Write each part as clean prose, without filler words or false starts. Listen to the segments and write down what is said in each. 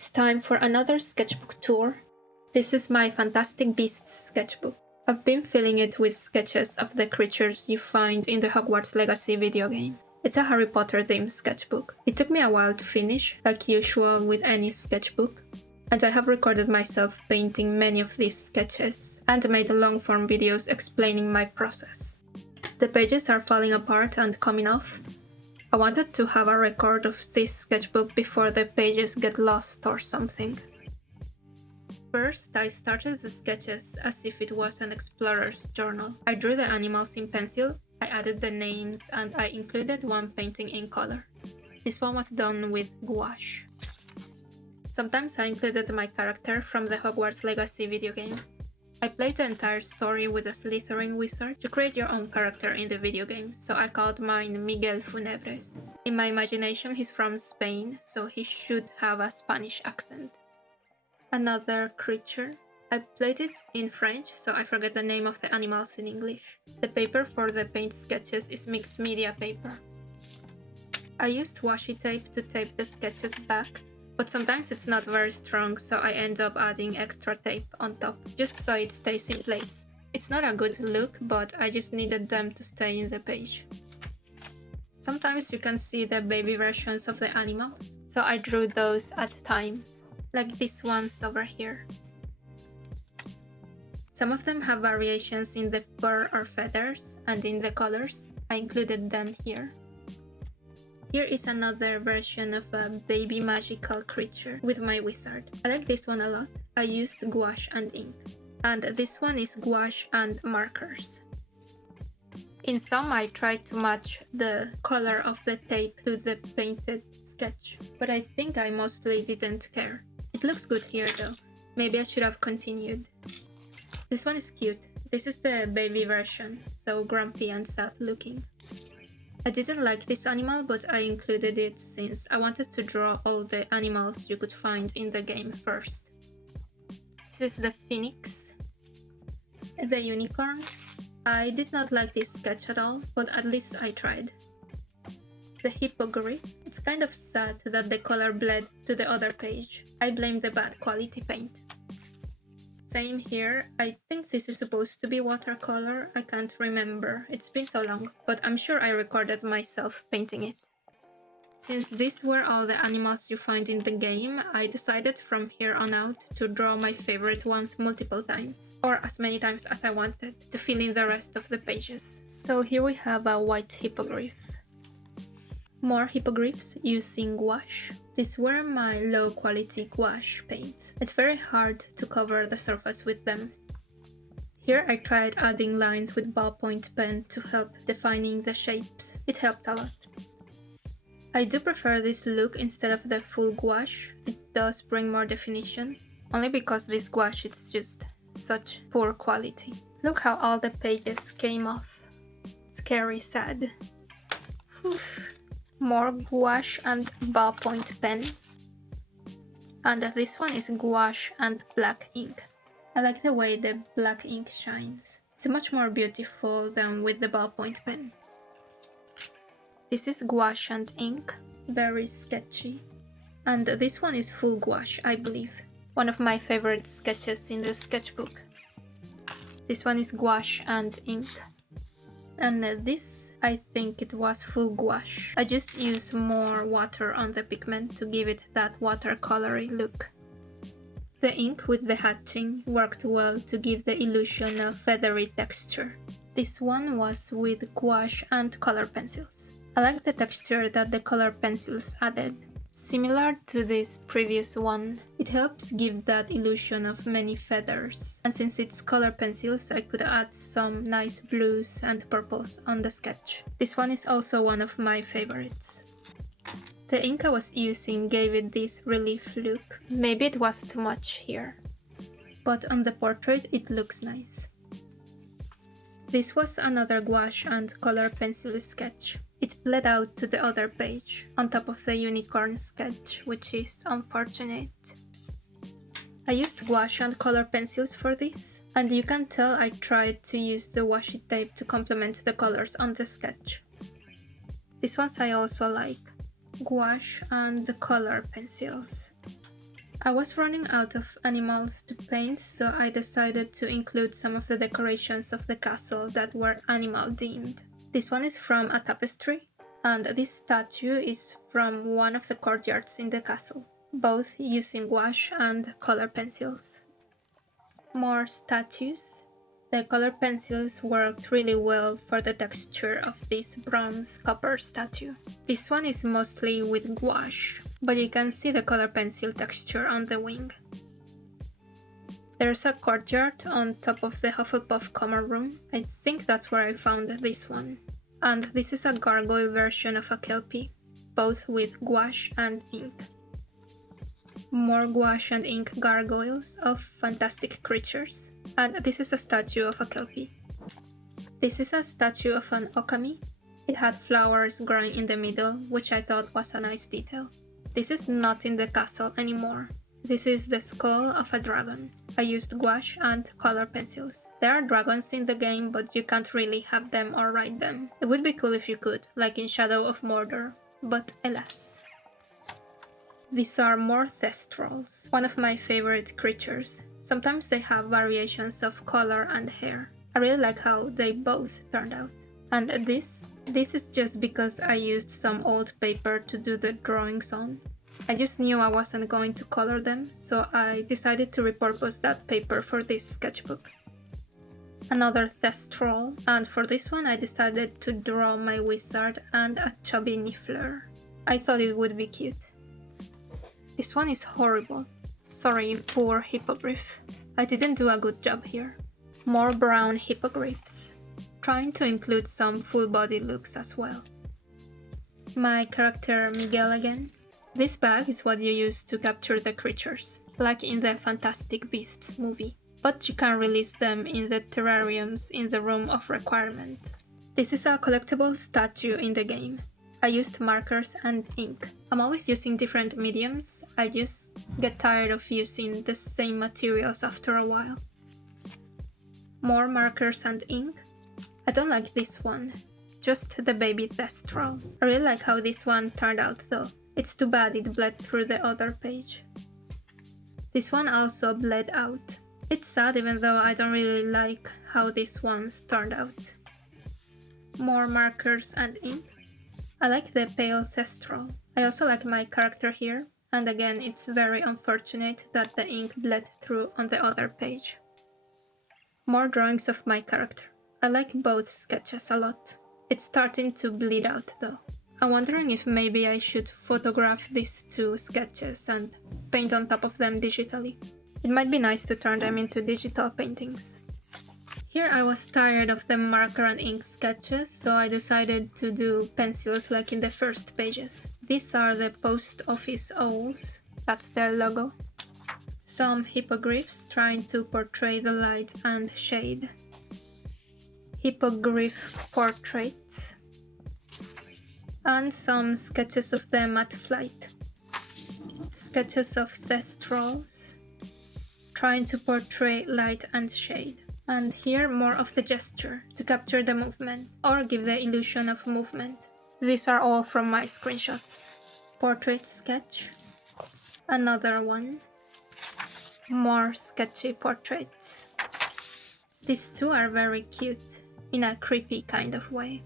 It's time for another sketchbook tour. This is my Fantastic Beasts sketchbook. I've been filling it with sketches of the creatures you find in the Hogwarts Legacy video game. It's a Harry Potter themed sketchbook. It took me a while to finish, like usual with any sketchbook, and I have recorded myself painting many of these sketches and made long-form videos explaining my process. The pages are falling apart and coming off. I wanted to have a record of this sketchbook before the pages get lost or something. First, I started the sketches as if it was an explorer's journal. I drew the animals in pencil, I added the names, and I included one painting in color. This one was done with gouache. Sometimes I included my character from the Hogwarts Legacy video game. I played the entire story with a slithering wizard. You create your own character in the video game, so I called mine Miguel Funebres. In my imagination he's from Spain, so he should have a Spanish accent. Another creature. I played it in French, so I forget the name of the animals in English. The paper for the paint sketches is mixed media paper. I used washi tape to tape the sketches back, but sometimes it's not very strong, so I end up adding extra tape on top, just so it stays in place. It's not a good look, but I just needed them to stay in the page. Sometimes you can see the baby versions of the animals, so I drew those at times, like these ones over here. Some of them have variations in the fur or feathers, and in the colors. I included them here. Here is another version of a baby magical creature with my wizard. I like this one a lot. I used gouache and ink. And this one is gouache and markers. In some I tried to match the color of the tape to the painted sketch, but I think I mostly didn't care. It looks good here though. Maybe I should have continued. This one is cute. This is the baby version, so grumpy and sad looking. I didn't like this animal, but I included it since I wanted to draw all the animals you could find in the game first. This is the phoenix, the unicorns. I did not like this sketch at all, but at least I tried. The hippogriff. It's kind of sad that the color bled to the other page. I blame the bad quality paint. Same here. I think this is supposed to be watercolor. I can't remember. It's been so long, but I'm sure I recorded myself painting it. Since these were all the animals you find in the game, I decided from here on out to draw my favorite ones multiple times, or as many times as I wanted, to fill in the rest of the pages. So here we have a white hippogriff. More hippogriffs using gouache. These were my low quality gouache paints. It's very hard to cover the surface with them. Here I tried adding lines with ballpoint pen to help defining the shapes. It helped a lot. I do prefer this look instead of the full gouache. It does bring more definition, only because this gouache is just such poor quality. Look how all the pages came off. Scary sad. Oof. More gouache and ballpoint pen. And this one is gouache and black ink. I like the way the black ink shines. It's much more beautiful than with the ballpoint pen. This is gouache and ink. Very sketchy. And this one is full gouache, I believe. One of my favorite sketches in the sketchbook. This one is gouache and ink. And this, I think it was full gouache. I just used more water on the pigment to give it that watercolory look. The ink with the hatching worked well to give the illusion of feathery texture. This one was with gouache and color pencils. I like the texture that the color pencils added. Similar to this previous one, it helps give that illusion of many feathers. And since it's color pencils, I could add some nice blues and purples on the sketch. This one is also one of my favorites. The ink I was using gave it this relief look. Maybe it was too much here, but on the portrait it looks nice. This was another gouache and color pencil sketch. It bled out to the other page, on top of the unicorn sketch, which is unfortunate. I used gouache and color pencils for this, and you can tell I tried to use the washi tape to complement the colors on the sketch. These ones I also like. Gouache and color pencils. I was running out of animals to paint, so I decided to include some of the decorations of the castle that were animal themed. This one is from a tapestry, and this statue is from one of the courtyards in the castle, both using gouache and color pencils. More statues. The color pencils worked really well for the texture of this bronze copper statue. This one is mostly with gouache, but you can see the color pencil texture on the wing. There's a courtyard on top of the Hufflepuff common room. I think that's where I found this one. And this is a gargoyle version of a Kelpie, both with gouache and ink. More gouache and ink gargoyles of fantastic creatures. And this is a statue of a Kelpie. This is a statue of an Okami. It had flowers growing in the middle, which I thought was a nice detail. This is not in the castle anymore. This is the skull of a dragon. I used gouache and color pencils. There are dragons in the game, but you can't really have them or ride them. It would be cool if you could, like in Shadow of Mordor, but alas. These are more thestrals, one of my favorite creatures. Sometimes they have variations of color and hair. I really like how they both turned out. And this is just because I used some old paper to do the drawings on. I just knew I wasn't going to color them, so I decided to repurpose that paper for this sketchbook. Another thestral, and for this one I decided to draw my wizard and a chubby niffler. I thought it would be cute. This one is horrible. Sorry, poor hippogriff. I didn't do a good job here. More brown hippogriffs. Trying to include some full body looks as well. My character Miguel again. This bag is what you use to capture the creatures, like in the Fantastic Beasts movie. But you can release them in the terrariums in the Room of Requirement. This is a collectible statue in the game. I used markers and ink. I'm always using different mediums. I just get tired of using the same materials after a while. More markers and ink. I don't like this one, just the baby thestral. I really like how this one turned out though. It's too bad it bled through the other page. This one also bled out. It's sad even though I don't really like how this one's turned out. More markers and ink. I like the pale thestral. I also like my character here, and again it's very unfortunate that the ink bled through on the other page. More drawings of my character. I like both sketches a lot. It's starting to bleed out though. I'm wondering if maybe I should photograph these two sketches and paint on top of them digitally. It might be nice to turn them into digital paintings. Here I was tired of the marker and ink sketches, so I decided to do pencils like in the first pages. These are the post office owls, that's their logo. Some hippogriffs trying to portray the light and shade. Hippogriff portraits. And some sketches of them at flight. Sketches of thestrals trying to portray light and shade. And here more of the gesture to capture the movement or give the illusion of movement. These are all from my screenshots. Portrait sketch. Another one. More sketchy portraits. These two are very cute in a creepy kind of way.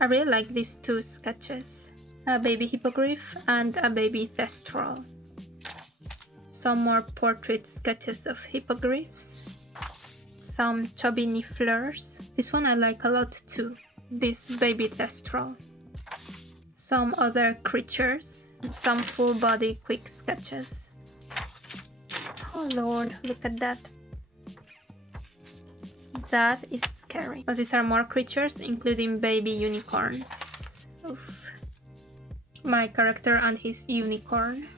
I really like these two sketches. A baby hippogriff and a baby thestral. Some more portrait sketches of hippogriffs. Some chubby nifflers. This one I like a lot too. This baby thestral. Some other creatures. Some full body quick sketches. Oh lord, look at that. That is scary. But these are more creatures, including baby unicorns. Oof. My character and his unicorn.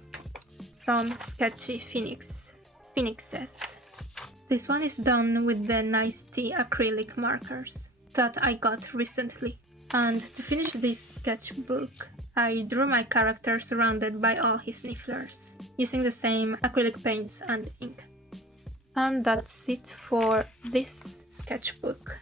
Some sketchy phoenixes. This one is done with the Nice Tea acrylic markers that I got recently. And to finish this sketchbook, I drew my character surrounded by all his nifflers, using the same acrylic paints and ink. And that's it for this sketchbook.